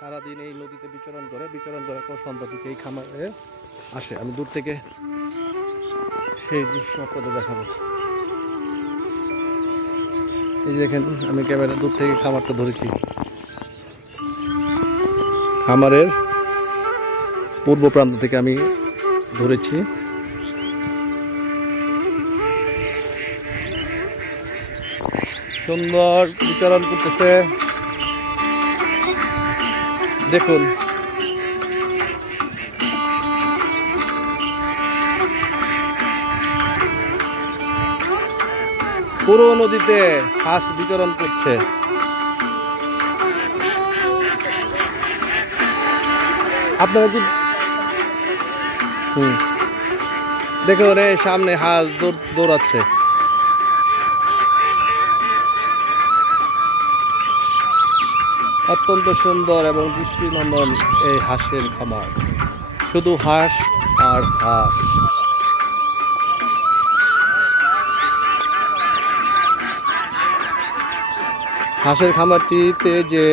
সারাদিন এই নদীতে বিচরণ করার পর সন্ধ্যা থেকে এই খামারে আসে। আমি দূর থেকে সেই দৃশ্য আপনাদের দেখাবো। এই যে দেখেন, আমি ক্যামেরা দূর থেকে খামারটা ধরেছি। খামারের পূর্ব প্রান্ত থেকে আমি ধরেছি। সুন্দর বিচরণ করতেছে, দেখুন। পুরো নদীতে হাঁস বিচরণ করছে। আপনারা কি দেখুন, এই সামনে হাঁস দৌড়াচ্ছে। অত্যন্ত সুন্দর এবং দৃষ্টিনন্দন এই হাঁসের খামার। শুধু হাঁস আর হাঁস। হাঁসের খামারটিতে যে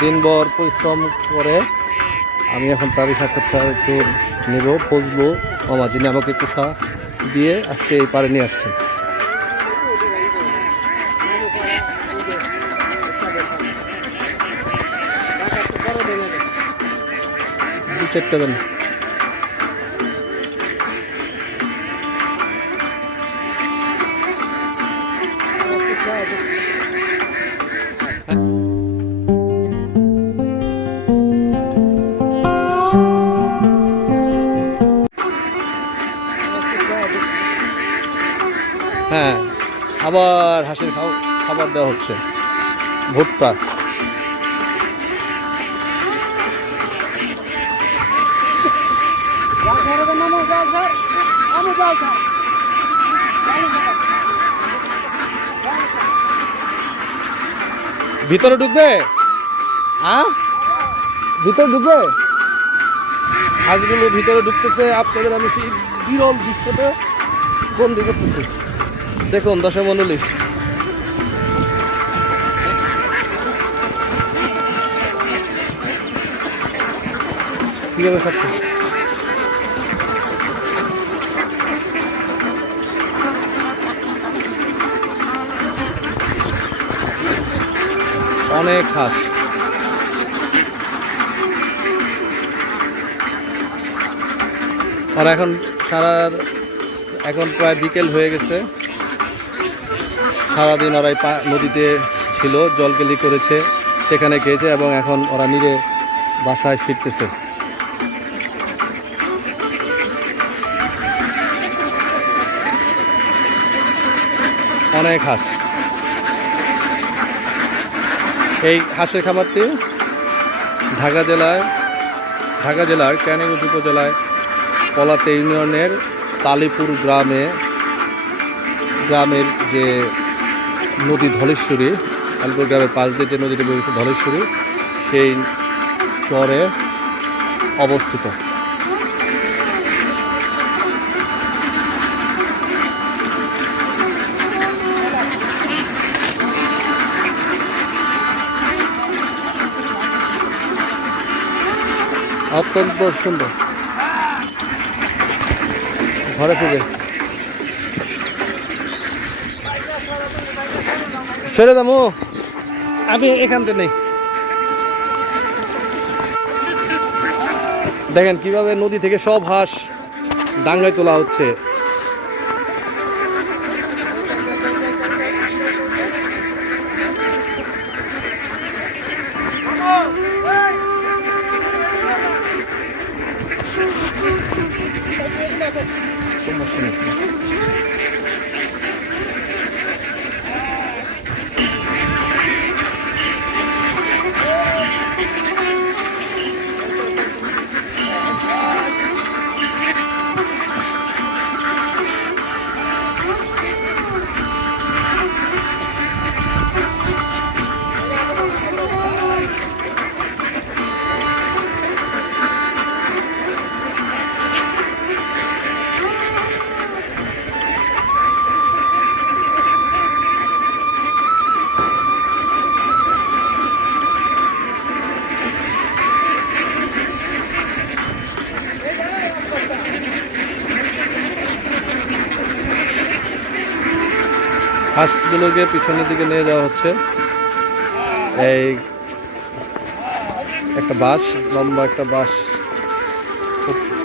দিনভর পরিশ্রম করে, আমি এখন তারই সাক্ষাৎকার একটু নেব। ফজলু মামা, যিনি আমাকে কুষা দিয়ে আজকে এই পারে নিয়ে আসছেন। দু চারটা দেন। হ্যাঁ, আবার হাঁসের খাবার দেওয়া হচ্ছে, ভুট্টা। ভিতরে ঢুকবে? হ্যাঁ, ভিতরে ঢুকবে। হাঁসগুলো ভিতরে ঢুকতেছে। আপনাদের আমি সেই বিরল দৃশ্যটা বন্দি করতেছি। দেখুন দর্শক মণ্ডলী, কিভাবে খাচ্ছে। অনেক হাঁস। আর এখন প্রায় বিকেল হয়ে গেছে। সারাদিন ওরা নদীতে ছিল, জলকেলি করেছে, সেখানে খেয়েছে এবং এখন ওরা নিজে বাসায় ফিরতেছে। অনেক হাঁস। এই হাঁসের খামারটি ঢাকা জেলার ক্যানিগঞ্জ উপজেলায় পলাতে ইউনিয়নের তালিপুর গ্রামের যে নদী ধলেশ্বরী, তালিপুর গ্রামের পাশ দিয়ে যে নদীটি বইছে ধলেশ্বরী, সেই চরে অবস্থিত। অত্যন্ত সুন্দর। ঘরে ফিরে ছেড়ে দামো, আমি এখানতে নেই। দেখেন কিভাবে নদী থেকে সব হাঁস ডাঙ্গায় তোলা হচ্ছে। হাঁসগুলোকে পিছনের দিকে নিয়ে যাওয়া হচ্ছে। এই একটা বাঁশ, লম্বা একটা বাঁশ,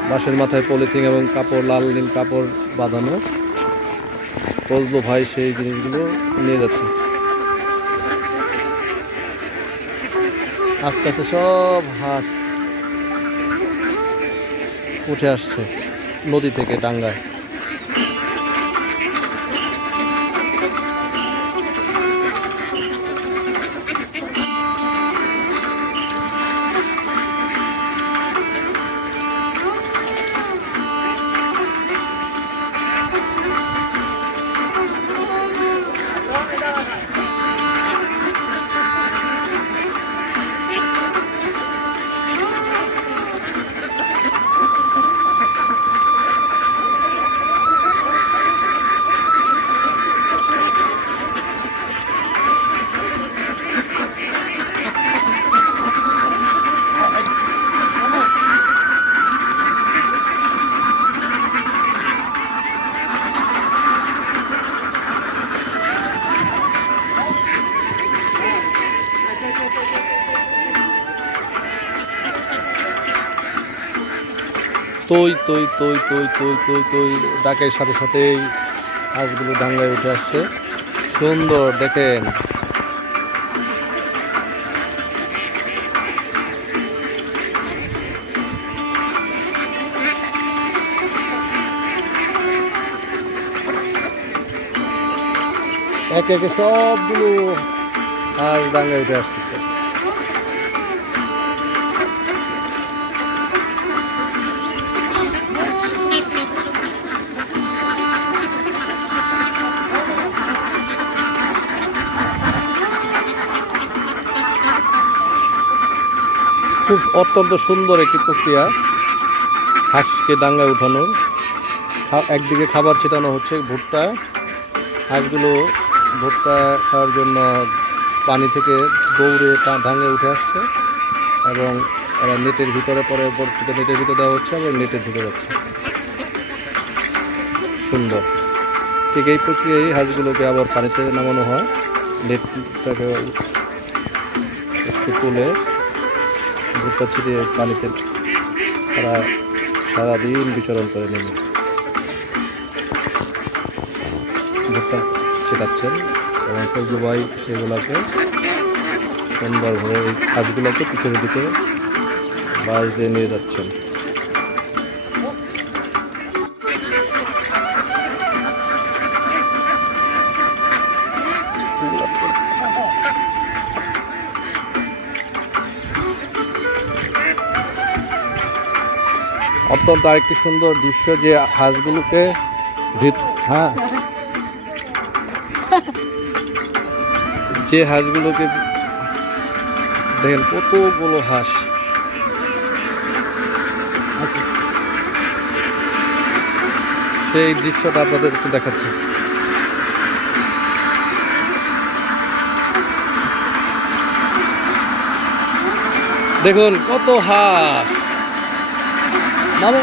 বাঁশের মাথায় পলিথিন এবং কাপড়, লাল নীল কাপড় বাঁধানো। ফজলু ভাই সেই জিনিসগুলো নিয়ে যাচ্ছে। আস্তে আস্তে সব হাঁস উঠে আসছে নদী থেকে ডাঙ্গায়। তৈ তৈ তৈ তৈ তৈ তৈ তৈ ডাকের সাথে সাথেই হাঁসগুলো ডাঙ্গায় উঠে আসছে। সুন্দর দেখেন। একে একে সবগুলো হাঁস ডাঙ্গায় উঠে আসতেছে। খুব অত্যন্ত সুন্দর একটি প্রক্রিয়া হাঁসকে ডাঙ্গায় উঠানোর। একদিকে খাবার ছিটানো হচ্ছে ভুট্টা। হাঁসগুলো ভুট্টা খাওয়ার জন্য পানি থেকে দৌড়ে ডাঙ্গায় উঠে আসছে এবং এরা নেটের ভিতরে পরে বরফিতে নেটের ভিতরে দেওয়া হচ্ছে এবং নেটের ভিতরে যাচ্ছে। সুন্দর। ঠিক এই প্রক্রিয়ায় হাঁসগুলোকে আবার পানিতে নামানো হয়। নেটটাকে একটু তুলে ভুট্টা ছিটিয়ে পানিতে তারা সারাদিন বিচরণ করে নেবে। ভুট্টা ছিটাচ্ছেন এবং ফজলু ভাই সেগুলোকে সুন্দরভাবে এই হাঁসগুলোকে পিছনের দিকে বাঁশ দিয়ে নিয়ে যাচ্ছেন। অত্যন্ত আরেকটি সুন্দর দৃশ্য যে হাঁসগুলোকে যে হাঁসগুলোকে দেখেন কতগুলো হাঁস। সেই দৃশ্যটা আপনাদের একটু দেখাচ্ছি। দেখুন কত হাঁস। মানে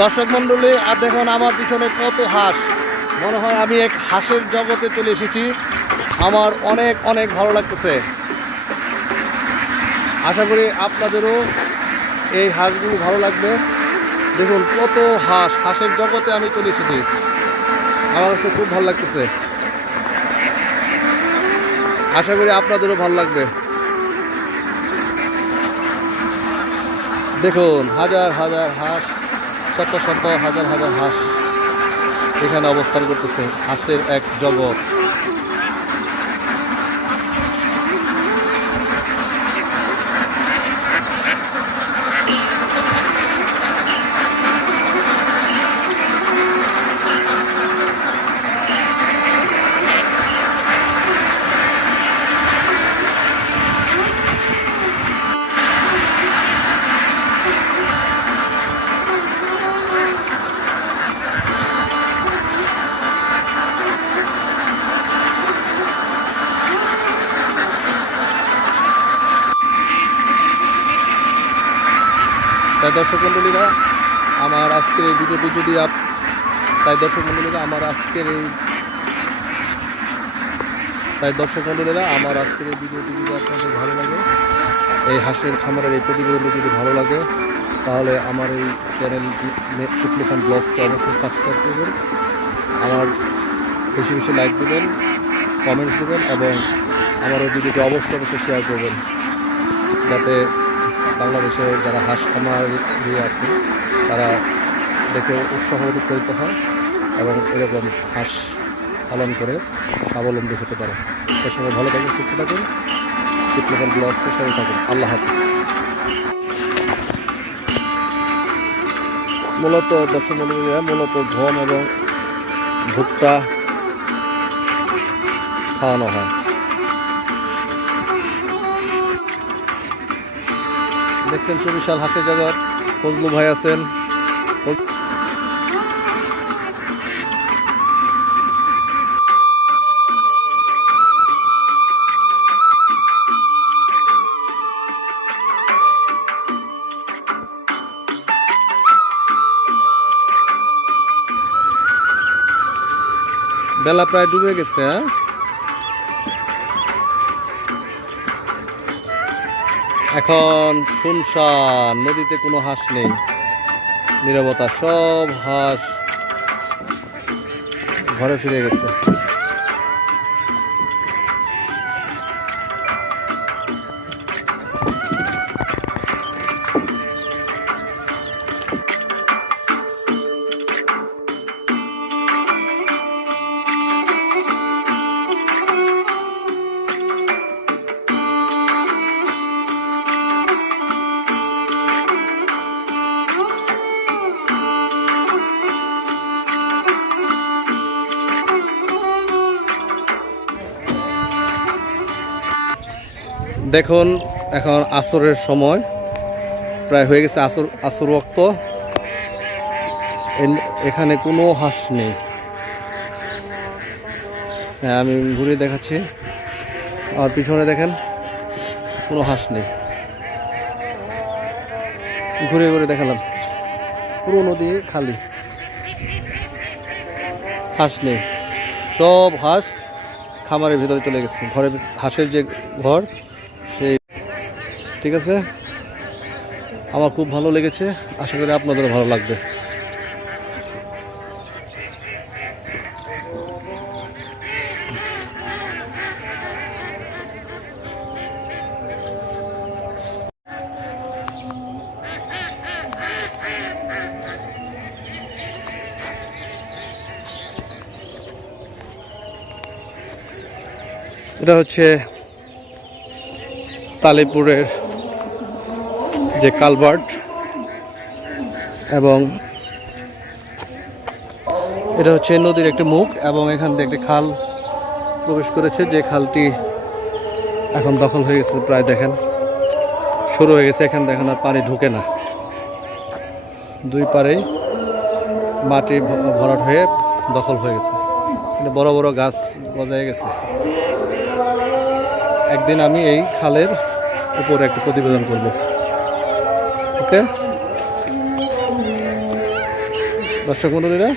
দর্শক মন্ডলী, আর দেখুন আমার পিছনে কত হাঁস। মনে হয় আমি এক হাঁসের জগতে চলে এসেছি। আমার অনেক অনেক ভালো লাগতেছে। আশা করি আপনাদেরও এই হাঁসগুলো ভালো লাগবে। দেখুন কত হাঁস, হাঁসের জগতে আমি চলে এসেছি। আমার কাছে খুব ভালো লাগতেছে। আশা করি আপনাদেরও ভালো লাগবে। দেখুন হাজার হাজার হাঁস, শত শত হাজার হাজার হাঁস এখানে অবস্থান করতেছে। হাঁসের এক জগৎ। তাই দর্শক মন্ডলীরা, আমার আজকের এই ভিডিওটি যদি তাই দর্শক মণ্ডলীরা আমার আজকের এই ভিডিওটি যদি আপনাদের ভালো লাগে, এই হাঁসের খামারের এই প্রতিবেদনটি যদি ভালো লাগে, তাহলে আমার এই চ্যানেল শুকনো খান ব্লগসকে অবশ্যই সাবস্ক্রাইব করবেন, আমার বেশি বেশি লাইক দেবেন, কমেন্টস দেবেন এবং আমার এই ভিডিওটি অবশ্যই শেয়ার করবেন, যাতে বাংলাদেশে যারা হাঁস খামার আছে তারা দেখে উৎসাহ অনুপ্রাণিত হয় এবং এরকম হাঁস পালন করে স্বাবলম্বী হতে পারে। সে সময় ভালো থাকুন, সুস্থ থাকুন, শুকনো খান ব্লগসের সাথে থাকুন। আল্লাহ হাফিজ। মূলত দর্শক মণ্ডলীরা মূলত গম এবং ভুট্টা খাওয়ানো হয়। দেখছেন সুবিশাল হাঁসের জগৎ, ফজলু ভাই আছেন। বেলা প্রায় ডুবে গেছে। এখন শুনশান, নদীতে কোনো হাঁস নেই, নীরবতা, সব হাঁস ঘরে ফিরে গেছে। দেখুন এখন আসরের সময় প্রায় হয়ে গেছে, আসর ওয়াক্ত। এখানে কোনো হাঁস নেই। হ্যাঁ, আমি ঘুরে দেখাচ্ছি, আর পিছনে দেখেন কোনো হাঁস নেই। ঘুরে ঘুরে দেখালাম, পুরো নদী খালি, হাঁস নেই। সব হাঁস খামারের ভিতরে চলে গেছে, ঘরে হাঁসের যে ঘর সেই। ঠিক আছে, আমার খুব ভালো লেগেছে, আশা করি আপনাদেরও ভালো লাগবে। এটা হচ্ছে তালিপুরের যে কালভার্ট, এবং এটা হচ্ছে নদীর একটি মুখ, এবং এখান থেকে একটি খাল প্রবেশ করেছে, যে খালটি এখন দখল হয়ে গেছে। প্রায় দেখেন শুরু হয়ে গেছে, এখান দেখেন আর পানি ঢুকে না, দুই পারেই মাটি ভরাট হয়ে দখল হয়ে গেছে, বড় বড় গাছ গজায় গেছে। একদিন আমি এই খালের উপরে একটা প্রতিবেদন করব। ওকে দর্শক মণ্ডলীরা,